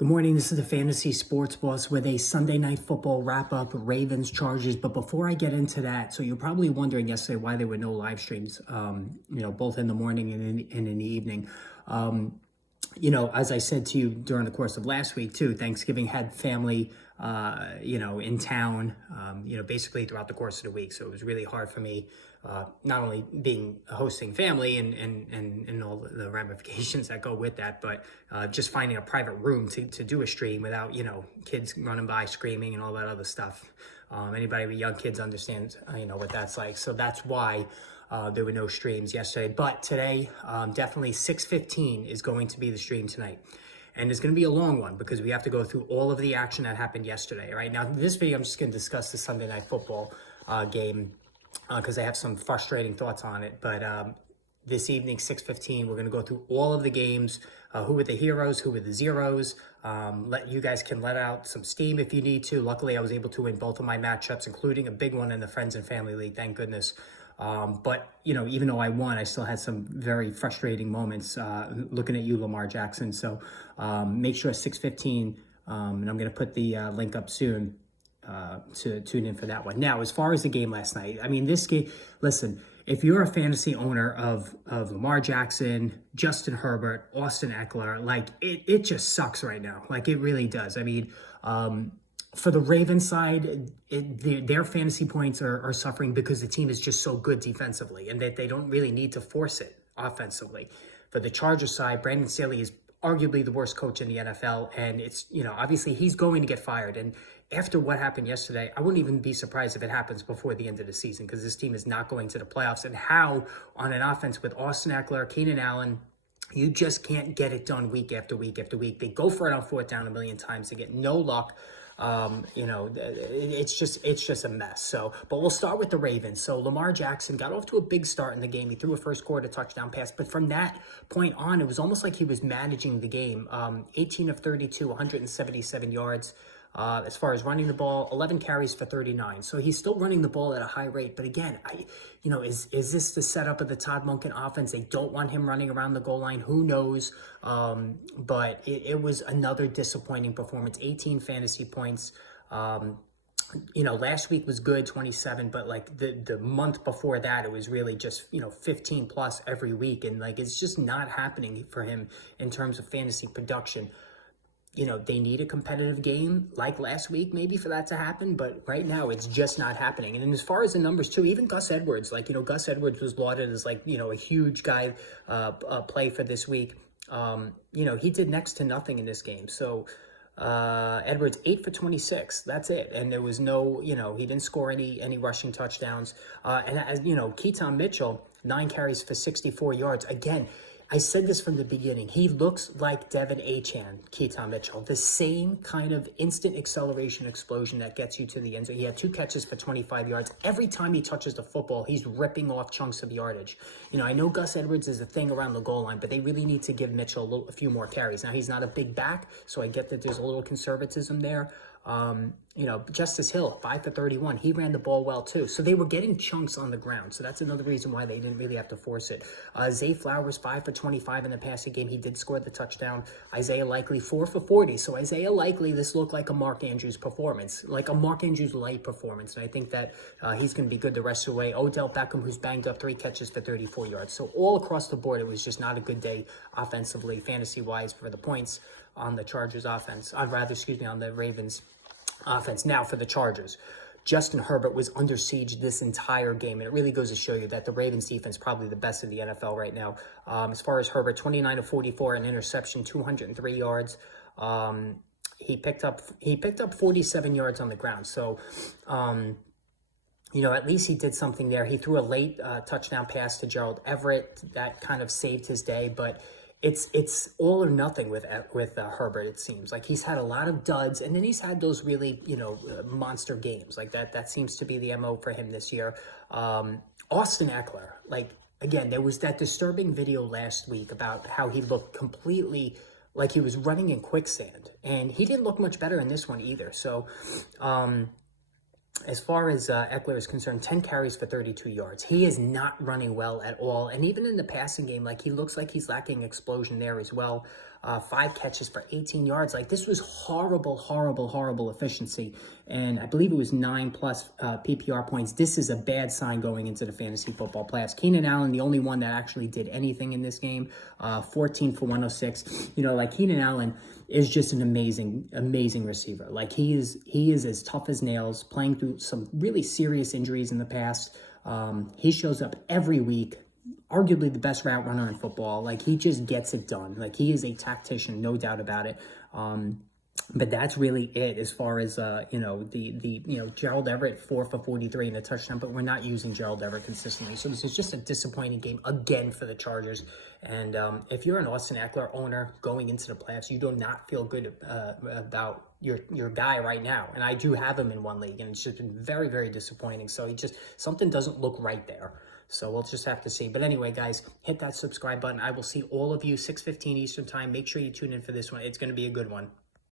Good morning. This is the Fantasy Sports Boss with a Sunday Night Football wrap-up, Ravens, Chargers. But before I get into that, so you're probably wondering yesterday why there were no live streams, both in the morning and in the evening. As I said to you during the course of last week too, Thanksgiving had family, in town, basically throughout the course of the week. So it was really hard for me, not only hosting family and all the ramifications that go with that, but just finding a private room to do a stream without, kids running by screaming and all that other stuff. Anybody with young kids understands, what that's like. So that's why there were no streams yesterday, but today, definitely 6:15 is going to be the stream tonight. And it's going to be a long one because we have to go through all of the action that happened yesterday, right? Now, in this video, I'm just going to discuss the Sunday Night Football game because I have some frustrating thoughts on it. But this evening, 6:15, we're going to go through all of the games, who were the heroes, who were the zeros. You guys can let out some steam if you need to. Luckily, I was able to win both of my matchups, including a big one in the Friends and Family League, thank goodness. But even though I won, I still had some very frustrating moments looking at you, Lamar Jackson. So make sure 6:15, and I'm going to put the link up soon to tune in for that one. Now, as far as the game last night, I mean, this game, listen, if you're a fantasy owner of Lamar Jackson, Justin Herbert, Austin Eckler, like it just sucks right now. Like it really does. I mean, for the Ravens side, their fantasy points are suffering because the team is just so good defensively and that they don't really need to force it offensively. For the Chargers side, Brandon Staley is arguably the worst coach in the NFL, and it's, obviously he's going to get fired. And after what happened yesterday, I wouldn't even be surprised if it happens before the end of the season because this team is not going to the playoffs. And how, on an offense with Austin Eckler, Keenan Allen, you just can't get it done week after week after week. They go for it on fourth down a million times. They get no luck. It's just a mess. So, but we'll start with the Ravens. So Lamar Jackson got off to a big start in the game. He threw a first quarter touchdown pass, but from that point on, it was almost like he was managing the game. 18 of 32, 177 yards. As far as running the ball, 11 carries for 39. So he's still running the ball at a high rate. But again, is this the setup of the Todd Monken offense? They don't want him running around the goal line. Who knows? But it was another disappointing performance. 18 fantasy points. Last week was good, 27, but like the month before that, it was really just, 15 plus every week. And like, it's just not happening for him in terms of fantasy production. They need a competitive game like last week, maybe, for that to happen. But right now, it's just not happening. And then as far as the numbers, too, even Gus Edwards, Gus Edwards was lauded as, a huge guy play for this week. He did next to nothing in this game. So Edwards, 8 for 26. That's it. And there was no, he didn't score any rushing touchdowns. And as Keaton Mitchell, 9 carries for 64 yards. Again, I said this from the beginning. He looks like Devin Achane, Keaton Mitchell, the same kind of instant acceleration explosion that gets you to the end zone. He had 2 catches for 25 yards. Every time he touches the football, he's ripping off chunks of yardage. I know Gus Edwards is a thing around the goal line, but they really need to give Mitchell a few more carries. Now, he's not a big back, so I get that there's a little conservatism there. Justice Hill, 5 for 31. He ran the ball well too. So they were getting chunks on the ground. So that's another reason why they didn't really have to force it. Zay Flowers, 5 for 25 in the passing game. He did score the touchdown. Isaiah Likely, 4 for 40. So Isaiah Likely, this looked like a Mark Andrews performance, like a Mark Andrews light performance. And I think that he's going to be good the rest of the way. Odell Beckham, who's banged up, 3 catches for 34 yards. So all across the board, it was just not a good day offensively, fantasy-wise, for the points on the Chargers offense. On the Ravens offense. Now for the Chargers, Justin Herbert was under siege this entire game, and it really goes to show you that the Ravens defense is probably the best in the NFL right now. As far as Herbert, 29 of 44, an interception, 203 yards. He picked up 47 yards on the ground. So, at least he did something there. He threw a late touchdown pass to Gerald Everett that kind of saved his day, but it's all or nothing with Herbert. It seems like he's had a lot of duds, and then he's had those really monster games like that. That seems to be the MO for him this year. Austin Eckler, again, there was that disturbing video last week about how he looked completely like he was running in quicksand, and he didn't look much better in this one either. So as far as Eckler is concerned, 10 carries for 32 yards. He is not running well at all. And even in the passing game, like, he looks like he's lacking explosion there as well. 5 catches for 18 yards. Like, this was horrible, horrible, horrible efficiency. And I believe it was 9+ PPR points. This is a bad sign going into the fantasy football playoffs. Keenan Allen, the only one that actually did anything in this game, 14 for 106. You know, like, Keenan Allen is just an amazing receiver. Like, he is as tough as nails, playing through some really serious injuries in the past. He shows up every week, arguably the best route runner in football. Like, he just gets it done. Like, he is a tactician, no doubt about it. But that's really it as far as, Gerald Everett, 4 for 43 and a touchdown, but we're not using Gerald Everett consistently. So this is just a disappointing game again for the Chargers. And if you're an Austin Eckler owner going into the playoffs, you do not feel good about your guy right now. And I do have him in one league, and it's just been very, very disappointing. So something doesn't look right there. So we'll just have to see. But anyway, guys, hit that subscribe button. I will see all of you 6:15 Eastern time. Make sure you tune in for this one. It's going to be a good one.